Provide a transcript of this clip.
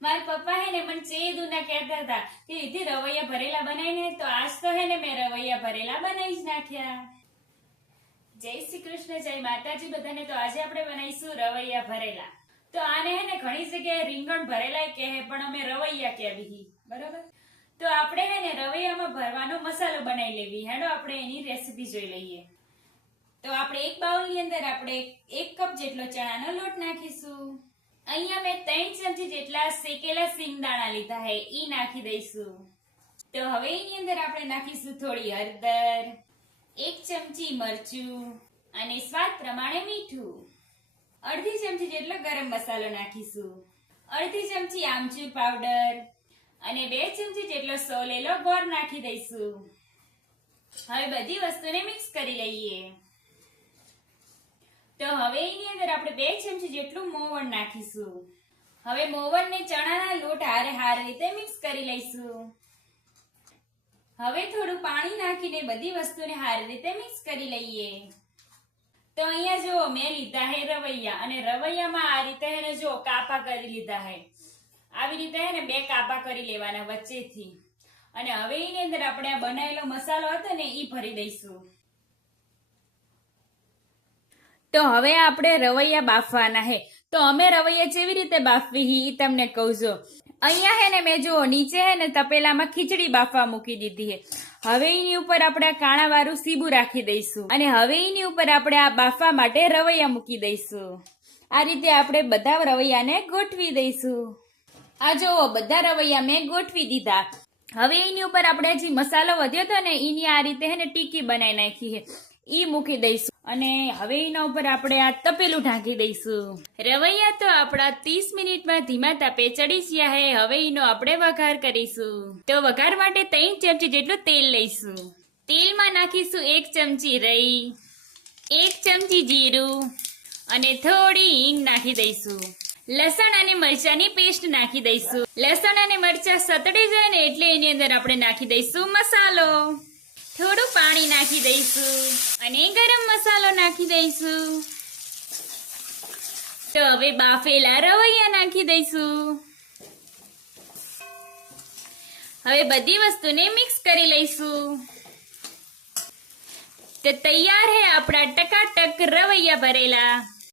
મારા પપ્પા હે ને મને ચેદુના કહેતા હતા કે રીતિ રવૈયા ભરેલા બનાવીને, તો આજ તો હે ને મેં રવૈયા ભરેલા બનાવી જ નાખ્યા. જય શ્રી કૃષ્ણ, જય માતાજી બધાને. તો આજે આપણે બનાવીશું રવૈયા ભરેલા. તો આને હે ને ઘણી જગ્યાએ રીંગણ ભરેલા કહે, પણ અમે રવૈયા કહેવી. બરાબર. તો આપણે હે ને રવૈયામાં ભરવાનો મસાલો બનાવી લેવી. હેડો આપણે એની રેસીપી જોઈ લઈએ. તો આપણે એક બાઉલની અંદર આપણે 1 કપ જેટલો ચણાનો લોટ નાખીશું. અહીંયા મેં 3 ચમચી જેટલા શેકેલા સિંગદાણા લીધા હે, ઈ નાખી દઈશું. તો હવે એની અંદર આપણે નાખીશું થોડી હળદર, 1 ચમચી મરચું અને સ્વાદ પ્રમાણે મીઠું. અડધી ચમચી જેટલો ગરમ મસાલો નાખીશું. અડધી ચમચી આમચૂર પાવડર અને 2 ચમચી જેટલો સોલેલો ગોળ નાખી દઈશું. હવે બધી વસ્તુને મિક્સ કરી લઈએ. તો હવે એની અંદર આપણે 2 ચમચી જેટલું મોવણ નાખીશું. હવે મોવણને ચણાના લોટ હારે રીતે મિક્સ કરી લઈશું. હવે થોડું પાણી નાખીને બધી વસ્તુને સારી રીતે મિક્સ કરી લઈએ. તો અહીંયા જો મેં લીધા હે રવૈયા, અને રવૈયામાં આ રીતે હે ને જો કાપા કરી લીધા હે. આવી રીતે હે ને 2 કાપા કરી લેવાના વચ્ચેથી. અને હવે એની અંદર આપણે આ બનાવેલો મસાલો હતો ને ઈ ભરી દઈશું. તો હવે આપણે રવૈયા બાફવાના હે. તો અમે રવૈયા જેવી રીતે બાફવી ઈ તમને કહું છું. અહીંયા હે ને મેં જો નીચે હે ને તપેલામાં ખીચડી બાફવા મૂકી દીધી હે. હવે એની ઉપર આપણે આ કાણા વાળું સીબું રાખી દઈશું. અને હવે એની ઉપર આપણે આ બાફવા માટે રવૈયા મૂકી દઈશું. આ રીતે આપણે બધા રવૈયાને ગોઠવી દઈશું. આ જો બધા રવૈયા મેં ગોઠવી દીધા. હવે એની ઉપર આપણે જે મસાલો વધ્યો હતો ને એની આ રીતે હે ને ટીકી બનાવી નાખી છે, ઈ મૂકી દઈશું. અને હવે એના ઉપર આપણે આ તપેલું ઢાંકી દઈશું. રવૈયા તો આપણા 30 મિનિટમાં ધીમા તાપે ચડી ગયા હે. હવે એનો આપણે વઘાર કરીશું. તો વઘાર માટે 3 ચમચી જેટલું તેલ લઈશું. તેલમાં નાખીશું 1 ચમચી રાઈ, 1 ચમચી જીરું અને થોડી હિંગ નાખી દઈશું. લસણ અને મરચાની પેસ્ટ નાખી દઈશું. લસણ અને મરચા સતડી જાય ને એટલે એની અંદર આપણે નાખી દઈશું મસાલો. થોડું પાણી નાખી દઈશું અને ગરમ મસાલો નાખી દઈશું. તો હવે બાફેલા રવૈયા નાખી દઈશું. હવે બધી વસ્તુને મિક્સ કરી લઈશું. તો તૈયાર હે આપણા ટકાટક રવૈયા ભરેલા.